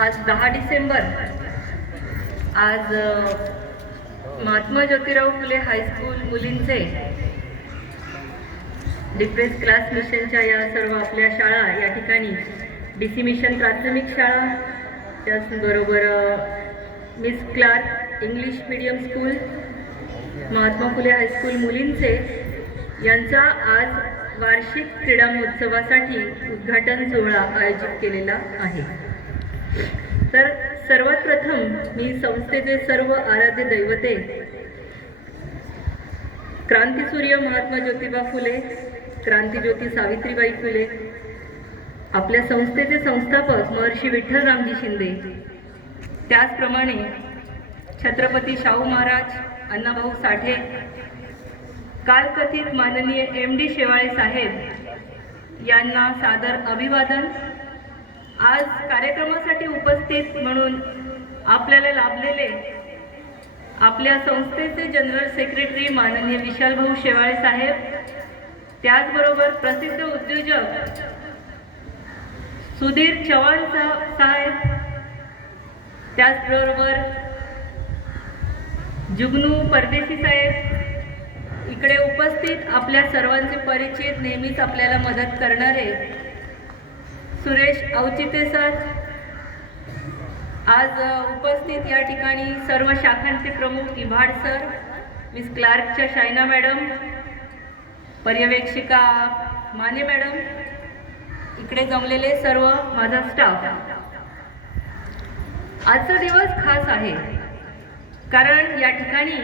आज 10 डिसेंबर। आज महात्मा ज्योतिराव फुले हायस्कूल मुलींचे डिप्रेस क्लास मिशनच्या या सर्व आपल्या शाळा या ठिकाणी DC मिशन प्राथमिक शाळा, त्याचबरोबर miss Clark English medium school, Mahatma Phule high school मुलींचे यांचा आज वार्षिक क्रीडा महोत्सवासाठी उद्घाटन सोहळा आयोजित केलेला आहे। तर सर्वात प्रथम मी संस्थेचे सर्व आराध्य दैवते क्रांतीसूर्य महात्मा ज्योतिबा फुले, क्रांतीज्योती सावित्रीबाई फुले, आपल्या संस्थेचे संस्थापक महर्षी विठ्ठलरामजी शिंदे, त्याचप्रमाणे छत्रपती शाहू महाराज, अण्णाभाऊ साठे, कालकथित माननीय MD शेवाळे साहेब यांना सादर अभिवादन। आज कार्यक्रमासाठी उपस्थित म्हणून आपल्याला लाभलेले आपल्या संस्थेचे जनरल सेक्रेटरी माननीय विशालभाऊ शेवाळे साहेब, त्याचबरोबर प्रसिद्ध उद्योजक सुधीर चव्हाण साहेब, त्याचबरोबर जुगनू परदेशी साहेब, इकडे उपस्थित आपल्या सर्वांचे परिचित नेहमीच आपल्याला मदत करणारे सुरेश अवचिते सर, आज उपस्थित या ठिकाणी सर्व शाखांचे प्रमुख इभाड सर, मिस क्लार्कच्या शायना मॅडम, पर्यवेक्षिका माने मॅडम, इकडे जमलेले सर्व माझा स्टाफ। आजचा दिवस खास आहे कारण या ठिकाणी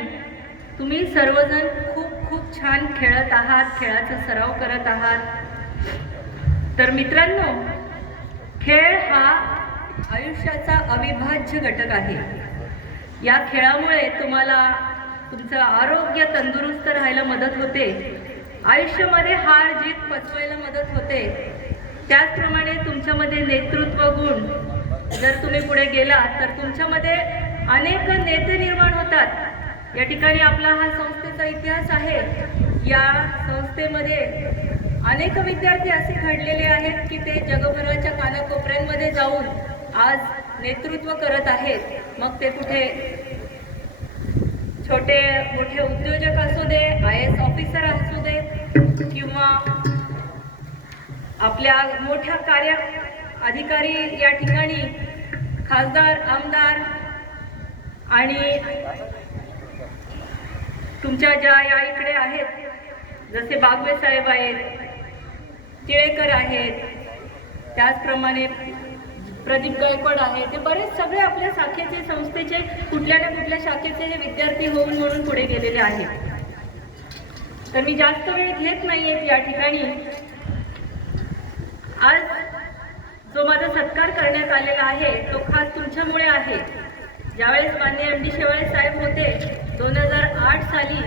तुम्ही सर्वजण खूप खूप छान खेळत आहात, खेळाचा सराव करत आहात। तर मित्रांनो, खेळ हा आयुष्याचा अविभाज्य घटक आहे। या खेळामुळे तुम्हाला तुमचं आरोग्य तंदुरुस्त राहायला मदत होते, आयुष्यामध्ये हार जीत पचवायला मदत होते, त्याचप्रमाणे तुमच्यामध्ये नेतृत्व गुण जर तुम्ही पुढे गेलात तर तुमच्यामध्ये अनेक नेते निर्माण होतात। या ठिकाणी आपला हा संस्थेचा इतिहास आहे। या संस्थेमध्ये अनेक विद्यार्थी असे घडलेले आहेत की ते जगभराच्या कानाकोपऱ्यांमध्ये जाऊन आज नेतृत्व करत आहेत। मग ते कुठे छोटे मोठे उद्योजक असू दे, IAS ऑफिसर असू दे, किंवा आपल्या मोठ्या कार्य अधिकारी, या ठिकाणी खासदार, आमदार आणि तुमच्या ज्या या इकडे आहेत जसे बागवे साहेब आहेत, टिळेकर आहेत, त्याचप्रमाणे प्रदीप गायकवाड आहेत, ते बरेच सगळे आपल्या शाखेचे संस्थेचे कुठल्या ना कुठल्या शाखेचे हे विद्यार्थी होऊन म्हणून पुढे गेलेले आहेत। तर मी जास्त वेळ घेत नाहीये या ठिकाणी। आज जो माझा सत्कार करण्यात आलेला आहे तो खास तुमच्यामुळे आहे। ज्यावेळेस माननीय MD शेवाळे साहेब होते 2008 साली,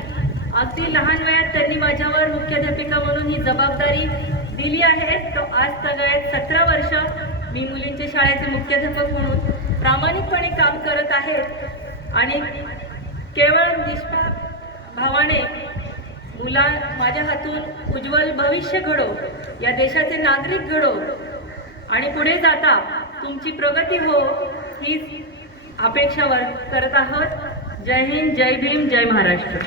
अगदी लहान वयात त्यांनी माझ्यावर मुख्याध्यापिका म्हणून ही जबाबदारी दिली आहे। तो आज तगायत 17 वर्ष मी मुलींच्या शाळेचे मुख्याध्यापक म्हणून प्रामाणिकपणे काम करत आहे आणि केवळ निष्पाप भावाने माझ्या हातून उज्ज्वल भविष्य घडो, या देशाचे नागरिक घडो आणि पुढे जाता तुमची प्रगती हो, हीच अपेक्षा करत आहोत। जय हिंद, जय भीम, जय महाराष्ट्र।